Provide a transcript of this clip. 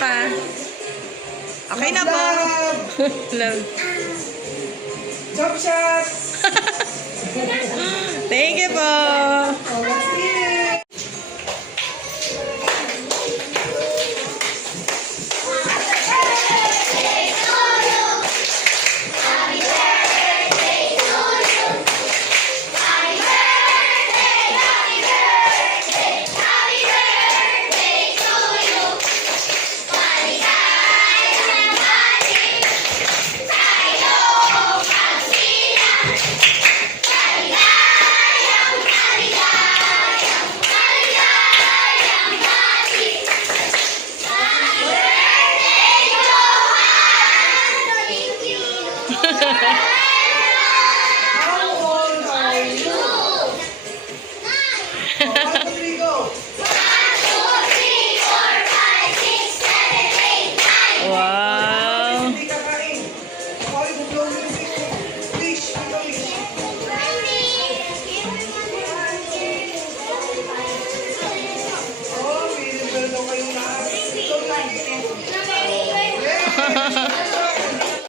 pa. Okay na po. Love. Chop shot! Thank you po. Oh, let's eat! How old are you? One, two, three, go! Wow.